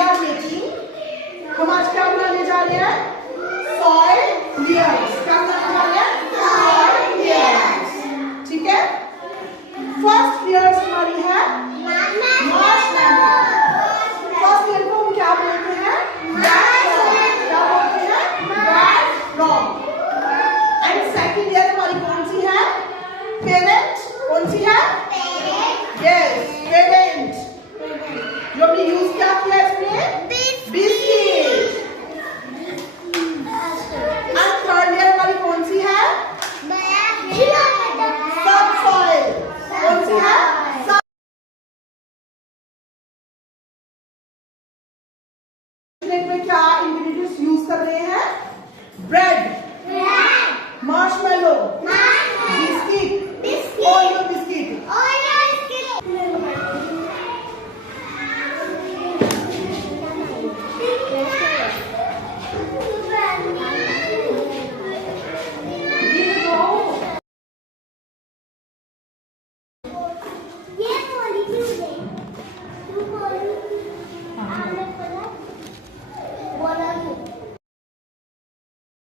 Are making, हम आज क्या बनाने जा रहे हैं? Soil layers. क्या बनाने जा रहे हैं? Soil layers. ठीक है, फर्स्ट लेयर्स हमारी है मार्शमैलो। फर्स्ट लेयर को हम क्या बोलते हैं? Wet rock. क्या बोलते हैं? Wet rock. And second layer हमारी कौन सी है? पेरेंट। कौन सी है? Yes, parent. जो हमने यूज क्या किया इसमें? बिस्किट। एंड थर्ड लेयर हमारी कौन सी है? सब सॉइल। कौन सी है? में क्या इंग्रेडिएंट्स यूज कर रहे हैं? ब्रेड।